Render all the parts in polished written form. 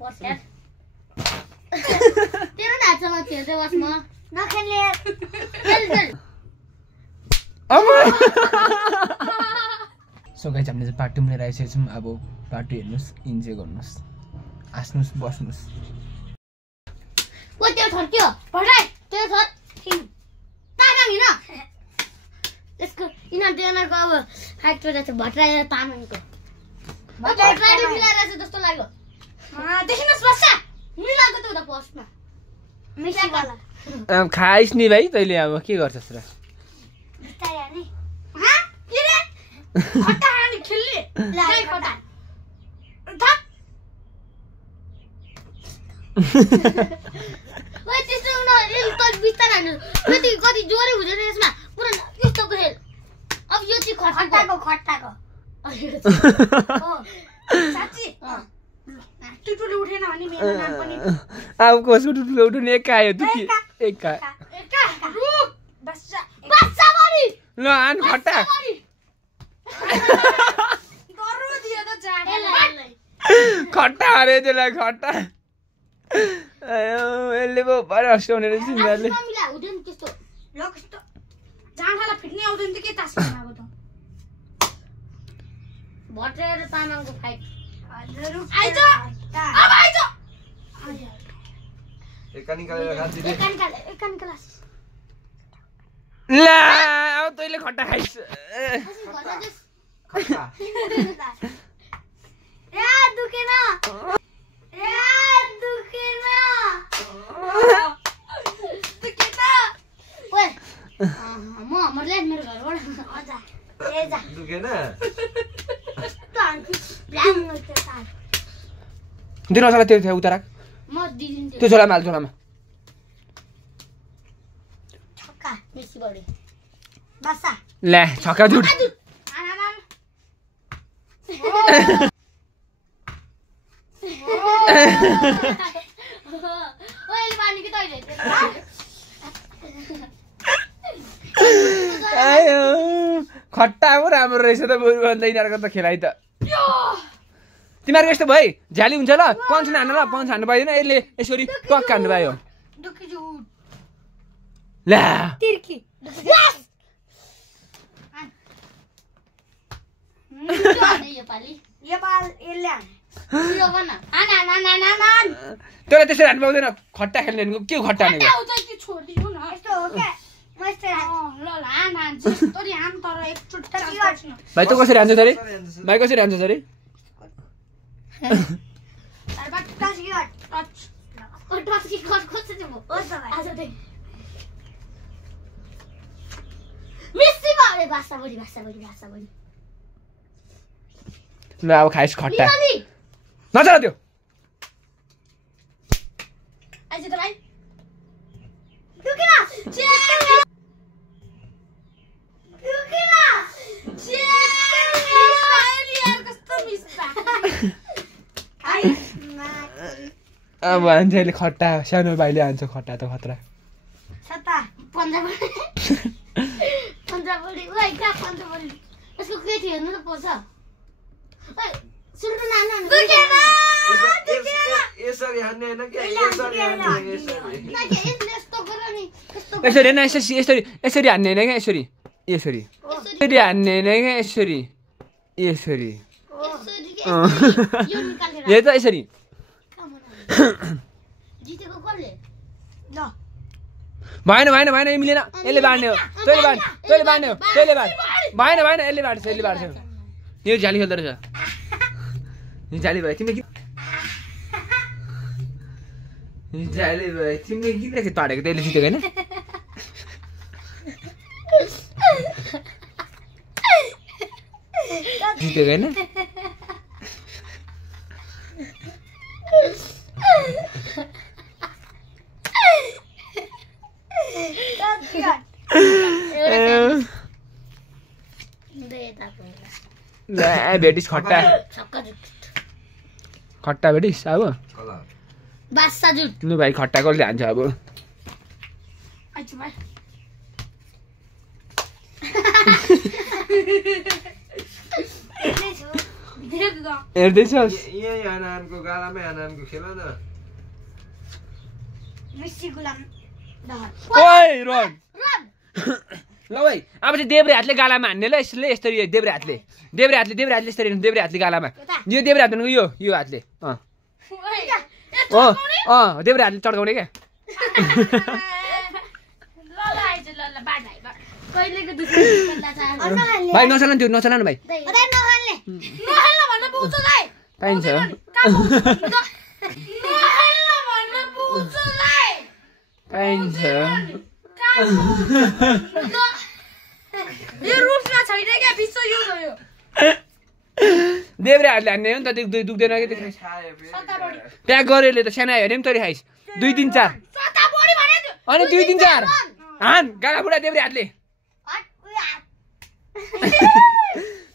पर्छ यार तेरो नाचमा खेल्दै बस म नखेल्ने चल सो गाइस हामीले चाहिँ पार्ट 2 लिएर आइसकेको छौँ अब पार्ट 2 हेर्नुस् इन्जोय गर्नुस् आस्नुस् बस्नुस् ओ त्यो थर्क्यो पढाइ त्यो थर तामाङ हैन यसको इनादेनाको अब हाइट रहेछ भट्राइ र तामाङको भट्राइ मिलाएर छ जस्तो लाग्यो देखिनुस् बस्सा मिलाको त उता पोस्टमा मिसी वाला खाइस् नि भाइ तैले अब के गर्छस् र बिस्तारै हाने ह के रे खट्टा हाने खेल्ने लाई खट्टा थप ओइ त्यस्तो न रेल त बिस्तारै हान्नु कति जोरै हुँदैन यसमा पुरा यस्तो खेल अब यो चाहिँ खट्टाको हो साच्ची टुटुले उठेन भने मेरो नाम पनि अब कसको टुटुले उठ्ने एक आयो दुकी एक रुक बस्सा मरि ल आन खट्टा गरु दियो त जाडे खट्टा अरे त्यसलाई खट्टा आयो यसले पो बारे हस्काउने रहेछ तिनीहरूले मिला हुँदैन त्यस्तो ल कस्तो जाँडालाई फिट्ने आउँदैन त के तास बनाएको त भट्रे र तामाङको फाइट आइज अब आइज एकानिकाले खान्छ दे एकानिकाले ला अब तैले खट्टा खाइस् खट्टा या दुखेन ओए म मर्ले मेरो घरबाट आजा ए जा दुखेन त आन्टी प्लान गर्छ त दिन नसला त्यो उता राख म दिदिन त्यो झोलामा हाल झोलामा छक्का मेसी बडी बस्सा ला छक्का दुड आनाम ओए पानी के तैले आयो खट्टा पो राम्रो रहेछ त बरु भन्दा यिनीहरूको त खेलाइ त तिमीहरूको यस्तो भयो झ्याली हुन्छ ल पञ्च हान्नु ल पञ्च हान्नु पाइँदैन यसले यसरी टक्क हान्नु पायो ला तिर्की त्यसलाई त्यसरी हान्नु पाउँदैन खट्टा खेल्ने के खट्टा हानेको भाइ त कसरी हान्छ अरे भाइ कसरी हान्छ अरे ल अब खाइस् खट्टा नचला त्यो अब हान्छ अहिले खट्टा सानो भाइले हान्छ खट्टा त खतरा यसरी होइन यसरी यसरी हान्ने होइन क्या यसरी यसरी यसरी हान्ने होइन क्या यसरी यसरी यो त यसरी भएन भएन भएन यो मिलेन यसले बाँड्ने हो तैँले बाँड तैँले बाँड्ने हो तैँले बाँड भएन भएन यसले बाँड्छ यसले बाँड्छ यो झ्याली खेल्दो रहेछ यो झ्याली भयो तिमीले झ्याली भयो तिमीले किन पाडेको त्यसले जितेको होइन जितेको होइन भेटिस खट्टा खट्टा भेटिस अब लु भाइ खट्टा कसले हान्छ अब हेर्दैछस् यही हनानको गालामै हनानको खेल न मिस्सी गुलाम ओइ रोन ल भाइ अब चाहिँ देब्रे हातले गालामा हान्ने ल यसले यस्तरी देब्रे हातले यसरी देब्रे हातले गालामा यो देब्रे हात भनेको यो हातले देब्रे हातले चड्काउने क्या भाइ नचलान त्यो नचलान भाइ पाइन्छ पाइन्छ देब्रे हातले हान्ने हो नि त दुख्दैन कि प्याक गरेले त सानो आयो भने पनि तरी खाइस् 2 3 4 अनि 2 3 4 हान गाला बुढा देब्रे हातले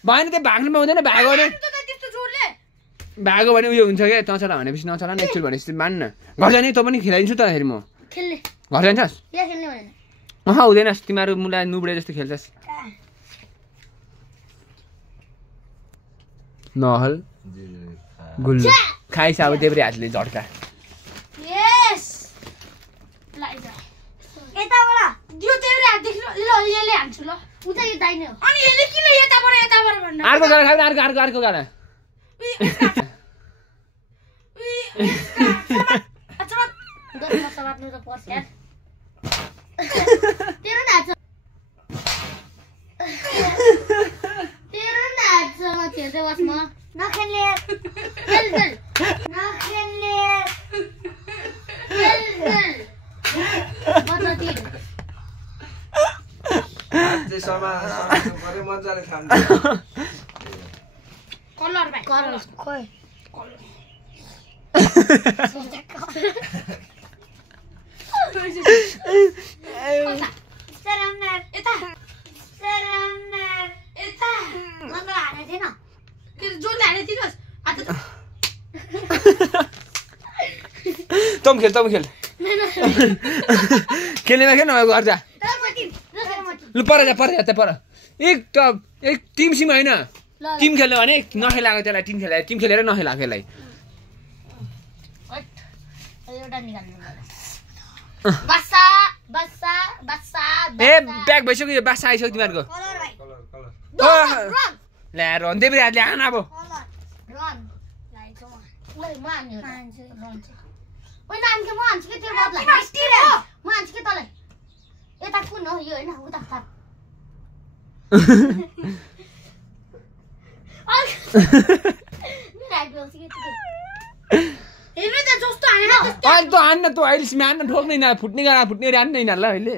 भएन त्यो भाग्नु पाउँदैन भागो भने उयो हुन्छ क्या नचला भनेपछि नचला न एक्चुअल भनेपछि मान्न घर जाने त पनि खेलाइदिन्छु त फेरि म घर जान्छस् हुँदैन तिमीहरू मुला नुब्रे जस्तो खेल्छस् नहल गुल्लु खाइस अब देब्रे हातले झड्का अर्को गाडा अर्को गाडा मजाले खान्छ तम खेल खेल्नेमा खेल न घर जा लु पर एक टिम सिम होइन टिम खेल्नु भने नखेलाएको त्यसलाई टिम खेलेर नखेलाएको यसलाई ए ब्याग भइसक्यो यो बासा आइसक्यो तिमीहरूको ल्या रन देब्रे हातले आन अब अहिले त हान्न त अहिले हान्न ठोक्ने फुट्ने हान्न यिनीहरूलाई अहिले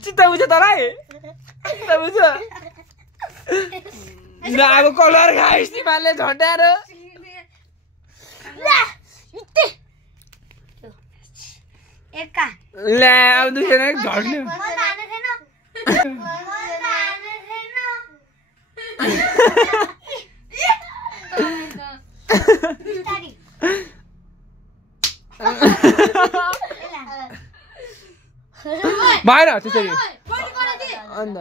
चित्त बुझ्यो तँलाई चित्त बुझ्यो अब कलर खाइस् तिमीहरूले झट्याएर ल्या अब दुखेन झट्ने भएन त्यसरी अन्त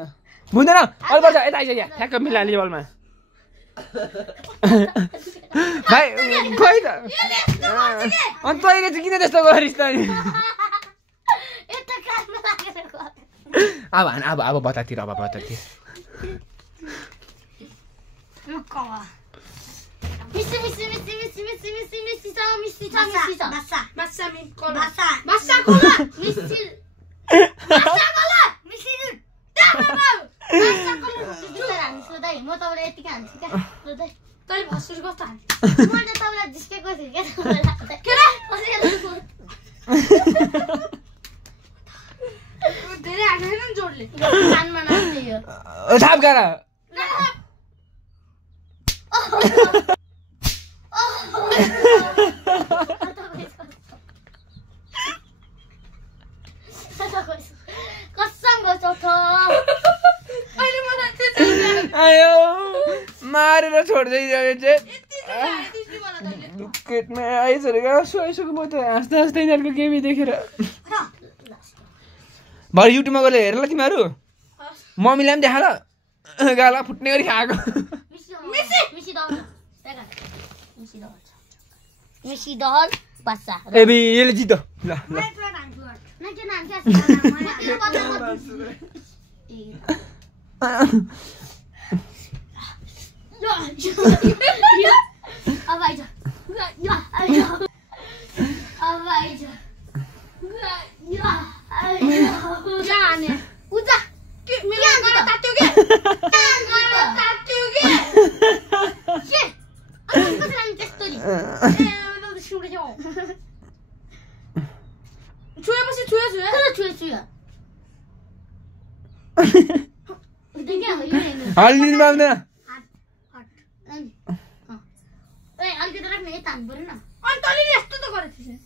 बुझ्दैन अहिले पर्छ यता आइज यहाँ ठ्याक्क मिला लेभलमा भाइ खोइ त अनि तैँले चाहिँ किन त्यस्तो गरिस् त नि अब बतातिर म तपाईँलाई यतिकै हान्छु क्या तैँले भसुर कस्तो हान्छ मैले तपाईँलाई जिस्केको थिएँ क्या धेरै हानेन नि जोडले कानमा नाच्ने यो थाप गर चौथो अहिले मलाई त्यो आयो मारेर छोड्दै जायो चाहिँ केटमा आइसकेको सोइसक्यो म त हाँस्दा हाँस्दै यिनीहरूको गेमी देखेर भरे युट्युबमा गएर हेर ल तिमीहरू मम्मीलाई पनि देखा ल गाला फुट्ने गरी खाएको मिसी दहल बच्चा ए बे यसले जित्यो ल ल अब आइज जाने उजा के मेरो गरा तात्यो के तात्यो के के कसरी त्यस्तो नि ए मैले सुने छौ छुएपछि छुयो देखिया हो यो हाल्दिनु पाउँदैन ए अलि त राख्ने यता हान्नु पर्यो न अनि तैँले यस्तो त गरेको थिइस्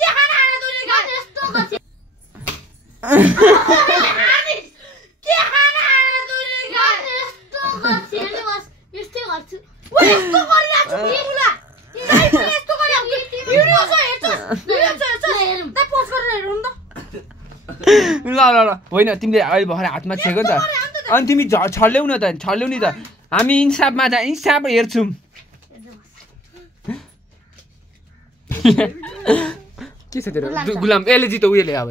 के खाना आयो तैँले गाडी यस्तो गर्छ के खाना आयो तैँले गाडी यस्तो गर्छ अनि बस यस्तै गर्छु ओ यस्तो गरिरहेको छु बुला यस्तो गरिरहेको भिडियो छ हेर्छस् त पोस्ट गरेर हेरौँ त ल ल ल होइन तिमीले अहिले भर्खर हातमा छेको नि त अनि तिमी छल्ल्याउ न त छल्ल्याउ नि त हामी इन्साफमा इन्साफ हेर्छौँ के छ तेरो गुलाम यसले जित्यो उयोले अब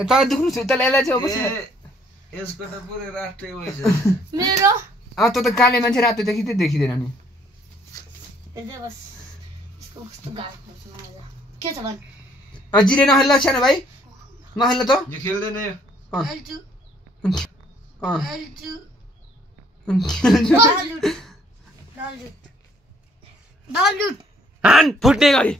तँलाई दुख्नु छु तँलाई यसलाई चाहिँ यसको त पुरै राष्ट्रिय भइछ मेरो त त काले मान्छे रातो देखिँदैन नि के छ भन् जिरे नखेल्ला सानो भाइ नखेल्ला त यो खेल्दैन यो हान फुट्ने गरी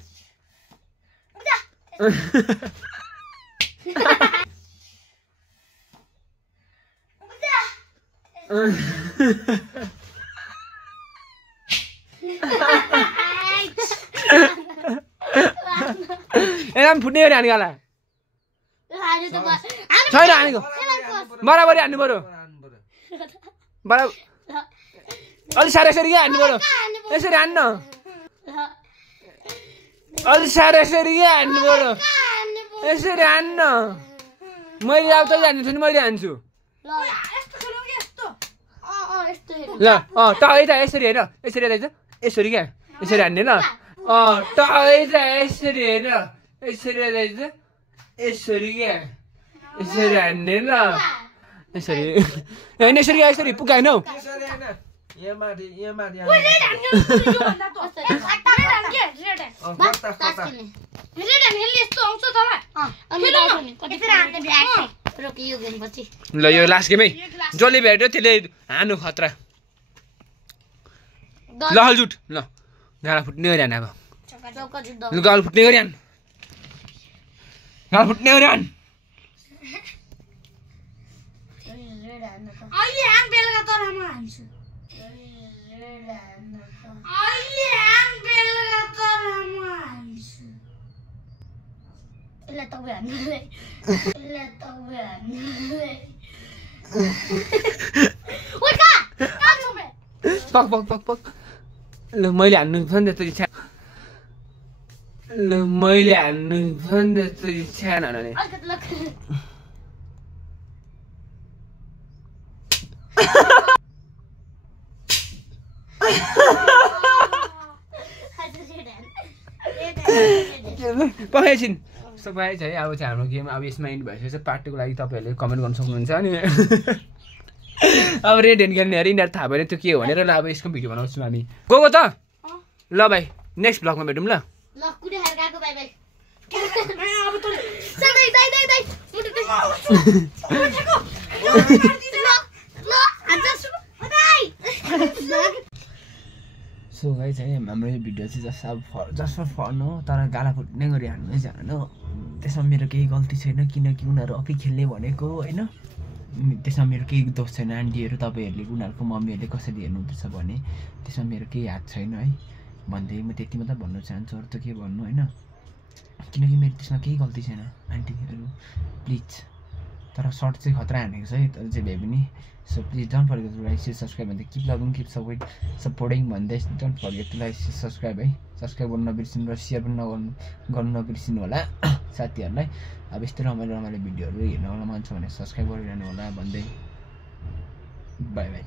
फुट्ने गरी हानेको होला छैन हानेको बराबरी हान्नु पर्यो बराबर अलि साह्रो यसरी क्या हान्नु पर्यो यसरी हान्न अलि साह्रो यसरी क्या हान्नु पर्यो यसरी हान्न मैले अब तैँले हान्छु नि मैले हान्छु ल त यसरी हेर यसरी हेर्दा यसरी क्या यसरी हान्ने ल त यसरी हेर यसरी हेर्दा यसरी क्या यसरी हान्ने ल यसरी होइन यसरी यसरी पुगाएन हौ यहाँ माथि ल यो लास्ट गेमै जसले भेट्यो त्यसले हानु खतरा ल हलजुट ल गाला फुट्ने गरी हान अब गाला फुट्ने गरी हान गाला फुट्ने गरी हान अहिले हान बेलुका तरामा हान्छु अहिले हान बेलुका तरामा हान्छु यसलाई तपाईँ हान्नु पक पक पक पक ल मैले हान्नु छ नि त्यस्तो इच्छा ल मैले हान्नु छ नि त्यस्तो इच्छा नहुने पखाइछिन् सबै चाहिँ अब चाहिँ हाम्रो गेम अब यसमा इन्ड भइसकेको छ पार्ट 2 को लागि तपाईँहरूले कमेन्ट गर्न सक्नुहुन्छ अनि अब रेड एन्ड खेल्ने अरे यिनीहरू थाहा भएन त्यो के हो भनेर ल अब यसको भिडियो बनाउँछौँ हामी गएको त ल भाइ नेक्स्ट ब्लगमा भेटौँ ल कुनै खाएर गएको बाई बाई सो गाइस है हाम्रो यो भिडियो चाहिँ जस्ट फर फन हो तर गाला फुट्ने गरी हान्नु जानु त्यसमा मेरो केही गल्ती छैन किनकि उनीहरू अघि खेल्ने भनेको होइन त्यसमा मेरो केही दोष छैन आन्टीहरू तपाईँहरूले उनीहरूको मम्मीहरूले कसरी हेर्नुहुँदैछ भने त्यसमा मेरो केही हात छैन है भन्दै म त्यति मात्रै भन्न चाहन्छु अरू त के भन्नु होइन किनकि मेरो त्यसमा केही गल्ती छैन आन्टीहरू प्लिज तर सर्ट चाहिँ खतरा हानेको छ है तर चाहिँ भए पनि so please don't forget to like share subscribe भन्दै किप लभिङ किप सपोर्टिङ भन्दै don't forget to like share subscribe है सब्सक्राइब गर्नु नबिर्सिनु र सेयर पनि गर्नु नबिर्सिनु होला साथीहरूलाई अब यस्तै रमाइलो भिडियोहरू हेर्न मन छ भने सब्सक्राइब गरिरहनु होला भन्दै बाई बाई